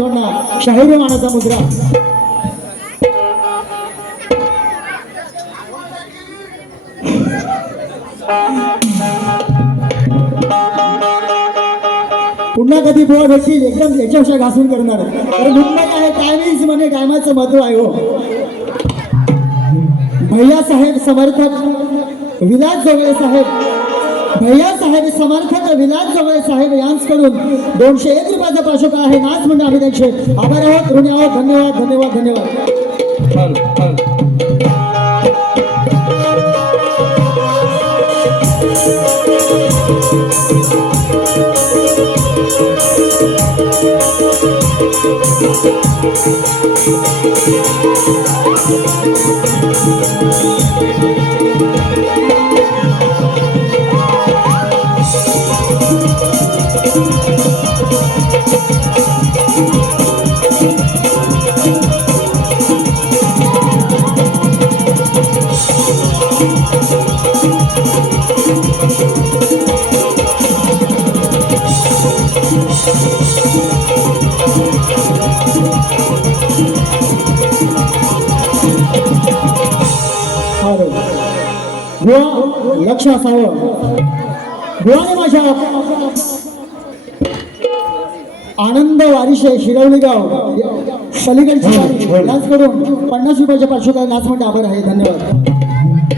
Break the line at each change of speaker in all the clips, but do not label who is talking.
बांधवांना शाहिरी मानाचा मुद्रा. पुन्हा कधी बोळ भेटतील एकदम याच्यापेक्षा घासून करणार. कारण मुंबई काय टायमिंग म्हणजे टायमाचं महत्त्व आहे हो. भैया साहेब समर्थक विलास जोगळे साहेब भैया साहेब समर्थक विलास जवळ साहेब यांचकडून. दोनशे एक रुपयाचा पाशोका आहे. नाच म्हणजे आम्ही त्यांचे आभार आहोत. ऋणी आहोत. धन्यवाद धन्यवाद धन्यवाद. Thank you. लक्ष असावं बुवाने माझ्या आनंद वारिशे शिरवली गाव पलीकडची वारी नाचकडून पन्नास रुपयाच्या पार्श्वकाला नाच म्हणजे आभार आहे धन्यवाद.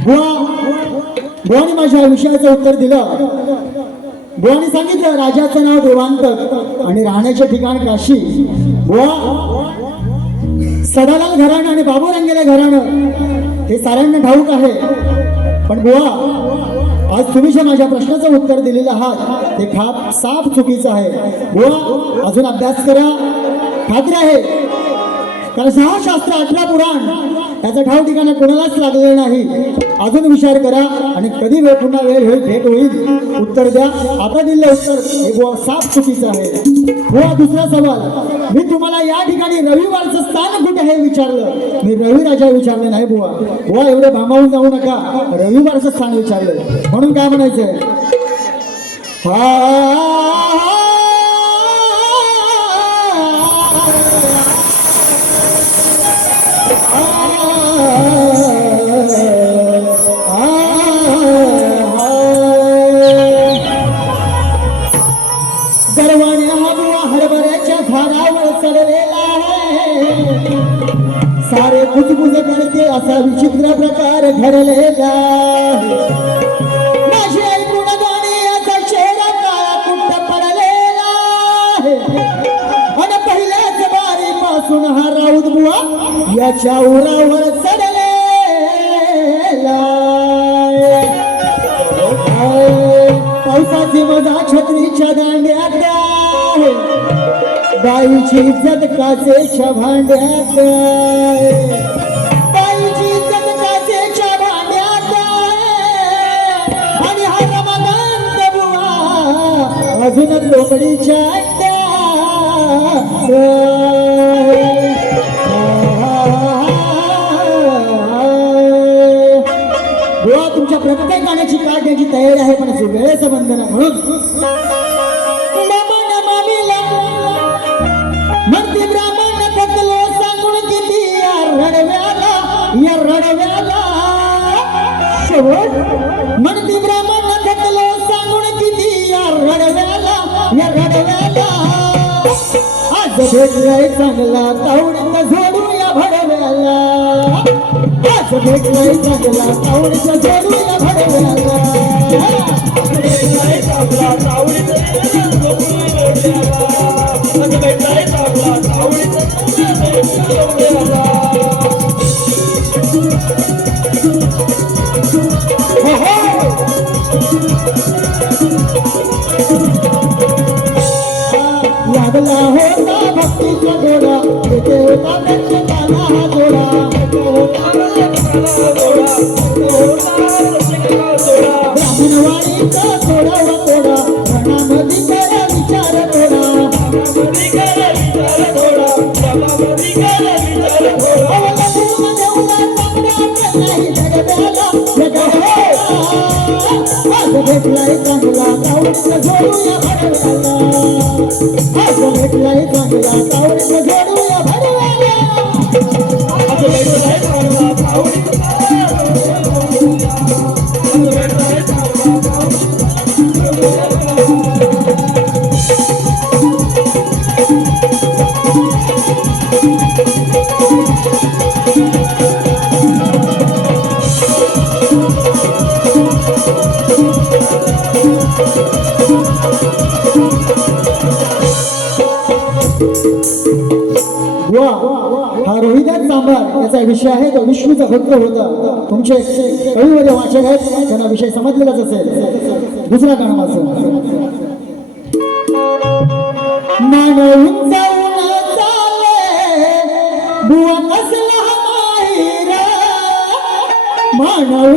बुवा बुवाने माझ्या विषयाचं उत्तर दिलं. बुवाने सांगितलं राजाचं नाव देवांतर आणि राहण्याचे ठिकाण काशी. बुवा सदालाल घराणं आणि बाबू रंगेले घराणं हे साऱ्यांना ठाऊक आहे. पण बुवा आज तुम्ही जे माझ्या प्रश्नाचं उत्तर दिलेलं आहात ते खाप साफ चुकीचं आहे. बुवा अजून अभ्यास करा. खात्री आहे. कारण सहा शास्त्र अठरा पुराण याचं ठाव ठिकाणा कोणालाच लागलेलं नाही. अजून विचार करा आणि कधी वेळ पुन्हा वेळ होईल भेट होईल उत्तर द्या. आता दिलेलं उत्तर हे बुवा साफ चुकीचं आहे. बुवा दुसरा सवाल. मी तुम्हाला या ठिकाणी रविवारचं स्थान कुठे आहे विचारलं? मी रविराजा राजा नाही बुवा बुवा एवढे भामावून जाऊ नका. रविवारचं स्थान विचारलं. म्हणून काय म्हणायचंय? हा. हा राऊत बुवा याच्या उरावर चढले पावसाची मजा छत्रीच्या दांड्यात आहे. बाईची इज्जत भांड्यात अजून लोकडीच्या बुवा तुमच्या प्रत्येक गाण्याची काट याची तयारी आहे पण असं वेळेचं बंधन म्हणून म्हणते ब्राह्मण थकलो सांगून किती या रडव्याला या रडव्याला. शेवट म्हणते ब्राह्मण आज भेटलाय चांगला तावडीत झोडू भडव्याला. आज भेटलाय चांगला तावडीत झोडू भडव्याला. भेटलाय चांगला जाऊ झोडूया भडव्याला आज भेटलाय चांगला वा हा रोहिदास सांभार त्याचा विषय आहे तो विष्णूचा भक्त होता. तुमचे कवीमध्ये वाचक आहेत त्यांना विषय समजलेलाच असेल. दुसरा गाणं वाचून बुवा कसला माहिरा. मानवून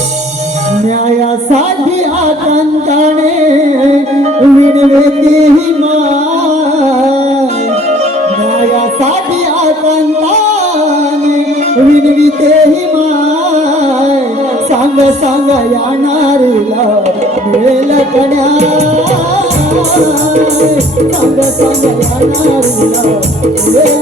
या नारीला मिळेल कण्या सांग सांग या नारीला मिळेल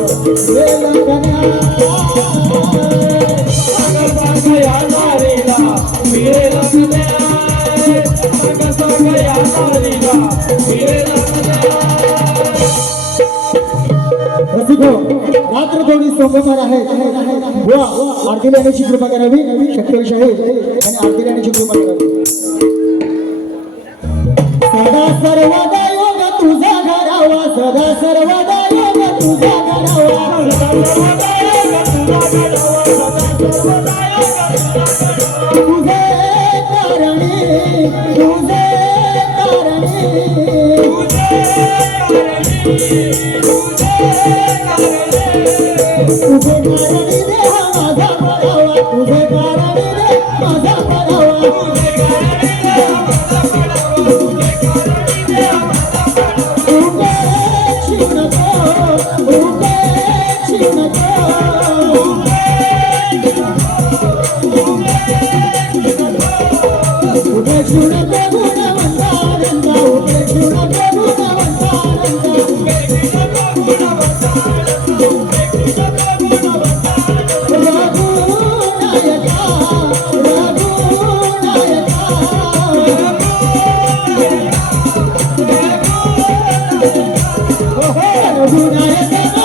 चार थोडी सोमवार आहेत बुवा आरती लेण्याची कृपा करावी. शक्य शाहीर आणि आरती लेण्याची कृपा करावी. প্রভু